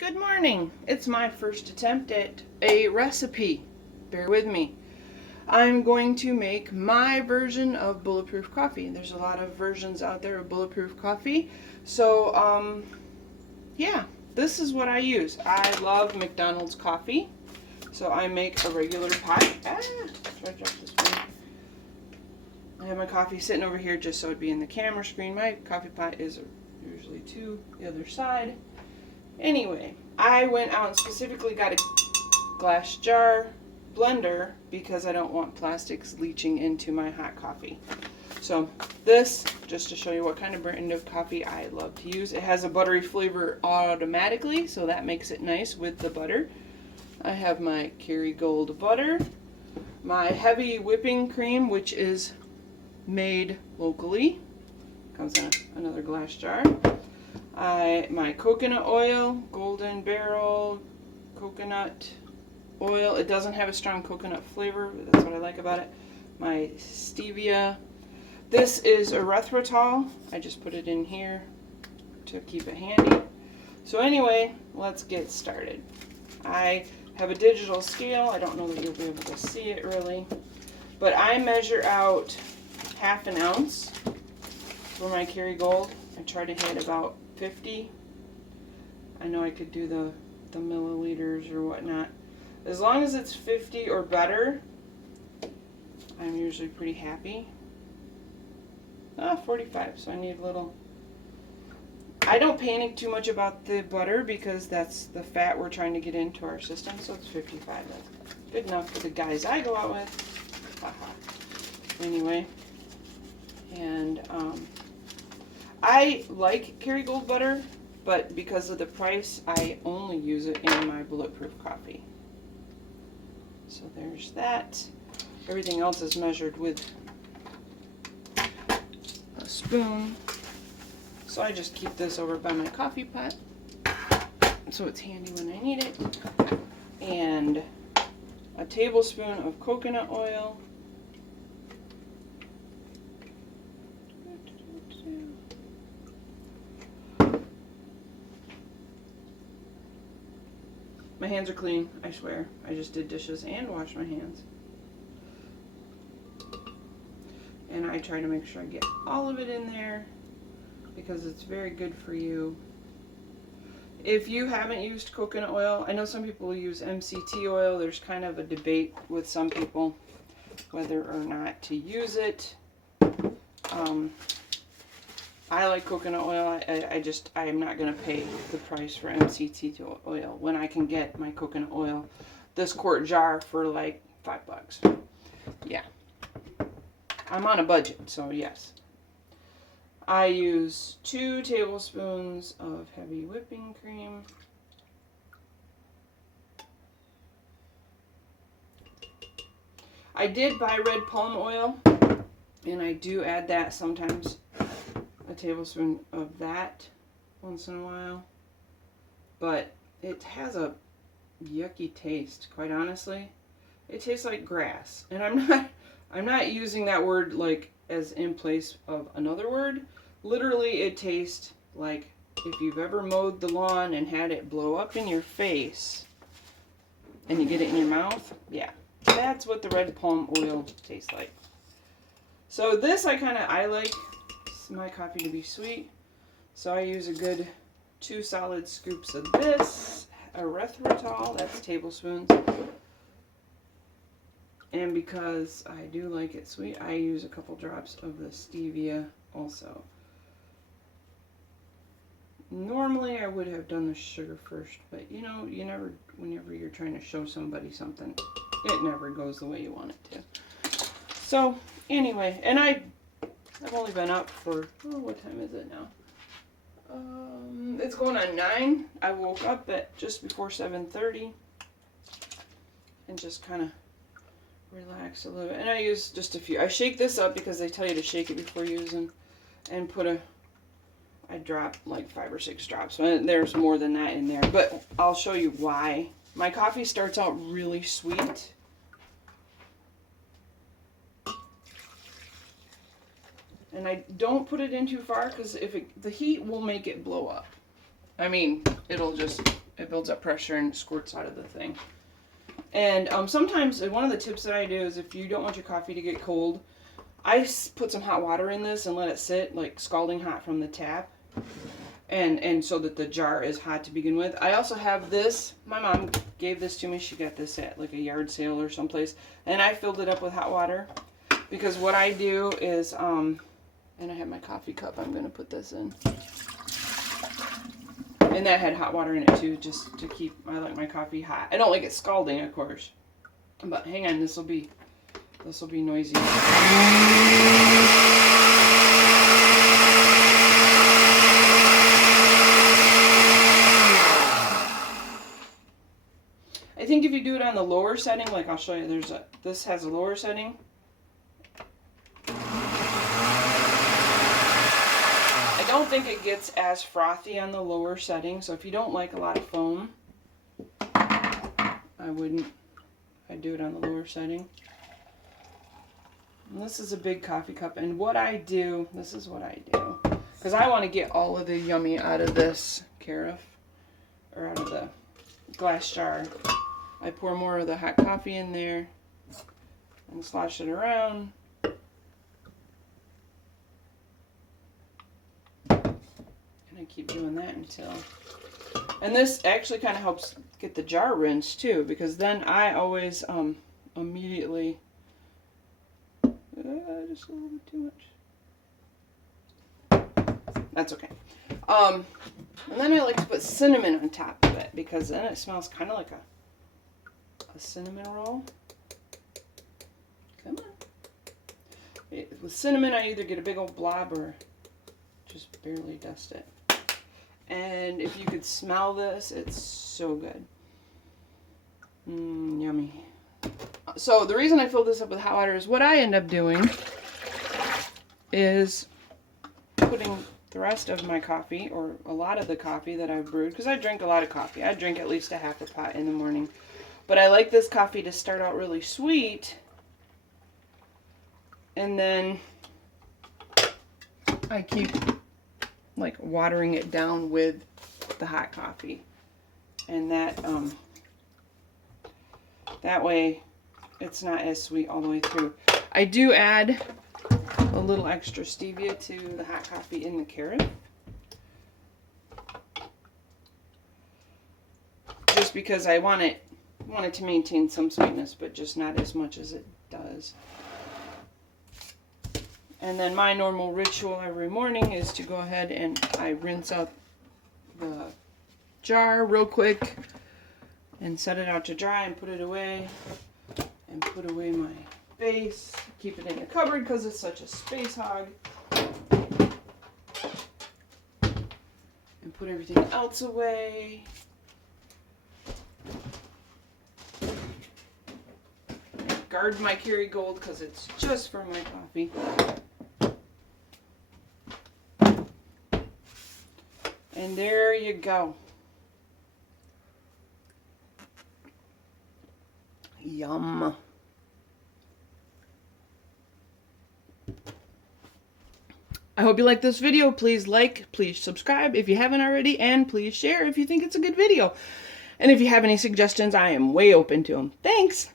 Good morning. It's my first attempt at a recipe. Bear with me. I'm going to make my version of Bulletproof coffee. There's a lot of versions out there of Bulletproof coffee. So, yeah, this is what I use. I love McDonald's coffee. So I make a regular pot. I have my coffee sitting over here just so it'd be in the camera screen. My coffee pot is usually to the other side. Anyway, I went out and specifically got a glass jar blender because I don't want plastics leaching into my hot coffee. So this, just to show you what kind of brand of coffee I love to use. It has a buttery flavor automatically, so that makes it nice with the butter. I have my Kerrygold butter, my heavy whipping cream, which is made locally. Comes in another glass jar. My coconut oil, Golden Barrel coconut oil. It doesn't have a strong coconut flavor, but that's what I like about it. My Stevia. This is erythritol. I just put it in here to keep it handy. So anyway, let's get started. I have a digital scale. I don't know that you'll be able to see it really, but I measure out ½ an ounce for my Kerrygold. I try to hit about 50. I know I could do the milliliters or whatnot. As long as it's 50 or better, I'm usually pretty happy. 45, so I need a little. I don't panic too much about the butter because that's the fat we're trying to get into our system, so it's 55. That's good enough for the guys I go out with. Haha. Anyway, and I like Kerrygold butter, but because of the price, I only use it in my Bulletproof coffee. So there's that. Everything else is measured with a spoon. So I just keep this over by my coffee pot, so it's handy when I need it. And a tablespoon of coconut oil. My hands are clean, I swear. I just did dishes and washed my hands. And I try to make sure I get all of it in there because it's very good for you. If you haven't used coconut oil, I know some people use MCT oil. There's kind of a debate with some people whether or not to use it. I like coconut oil. I am not going to pay the price for MCT oil when I can get my coconut oil, this quart jar, for like $5. Yeah. I'm on a budget, so yes. I use 2 tablespoons of heavy whipping cream. I did buy red palm oil, and I do add that sometimes. A tablespoon of that once in a while, but it has a yucky taste, quite honestly. It tastes like grass, and I'm not using that word like as in place of another word. Literally, it tastes like if you've ever mowed the lawn and had it blow up in your face and you get it in your mouth. Yeah, that's what the red palm oil tastes like. So this I like my coffee to be sweet, so I use a good 2 solid scoops of this erythritol. That's tablespoons. And because I do like it sweet, I use a couple drops of the stevia also. Normally I would have done the sugar first, but you know, whenever you're trying to show somebody something, it never goes the way you want it to. So anyway, and I've only been up for, what time is it now? It's going on 9. I woke up at just before 7:30 and just kind of relax a little bit. And I use just a few. I shake this up because they tell you to shake it before using, and I drop like 5 or 6 drops. There's more than that in there, but I'll show you why. My coffee starts out really sweet. And I don't put it in too far because the heat will make it blow up. I mean, it'll it builds up pressure and squirts out of the thing. And sometimes one of the tips that I do is if you don't want your coffee to get cold, I put some hot water in this and let it sit like scalding hot from the tap. And so that the jar is hot to begin with. I also have this. My mom gave this to me. She got this at like a yard sale or someplace. And I filled it up with hot water. Because what I do is, and I have my coffee cup. I'm going to put this in. And that had hot water in it too, just to keep, I like my coffee hot. I don't like it scalding, of course. But hang on, this will be noisy. I think if you do it on the lower setting, like I'll show you, this has a lower setting. I don't think it gets as frothy on the lower setting, so if you don't like a lot of foam, I'd do it on the lower setting. And this is a big coffee cup, and what I do, this is what I do, because I want to get all of the yummy out of this carafe, or out of the glass jar. I pour more of the hot coffee in there and slosh it around. And I keep doing that until... And this actually kind of helps get the jar rinsed too, because then I always immediately... just a little bit too much. That's okay. And then I like to put cinnamon on top of it, because then it smells kind of like a cinnamon roll. Come on. With cinnamon, I either get a big old blob or just barely dust it. And if you could smell this, it's so good. Yummy. So the reason I fill this up with hot water is what I end up doing is putting the rest of my coffee, or a lot of the coffee that I've brewed, because I drink a lot of coffee. I drink at least a half a pot in the morning. But I like this coffee to start out really sweet, and then I keep like watering it down with the hot coffee, and that way it's not as sweet all the way through. I do add a little extra stevia to the hot coffee in the carafe, just because I want it to maintain some sweetness, but just not as much as it does. And then my normal ritual every morning is to go ahead and I rinse out the jar real quick and set it out to dry and put it away, and put away my base, keep it in the cupboard because it's such a space hog, and put everything else away. Guard my Kerrygold because it's just for my coffee. And there you go. Yum. I hope you like this video. Please like, please subscribe if you haven't already, and please share if you think it's a good video. And if you have any suggestions, I am way open to them. Thanks!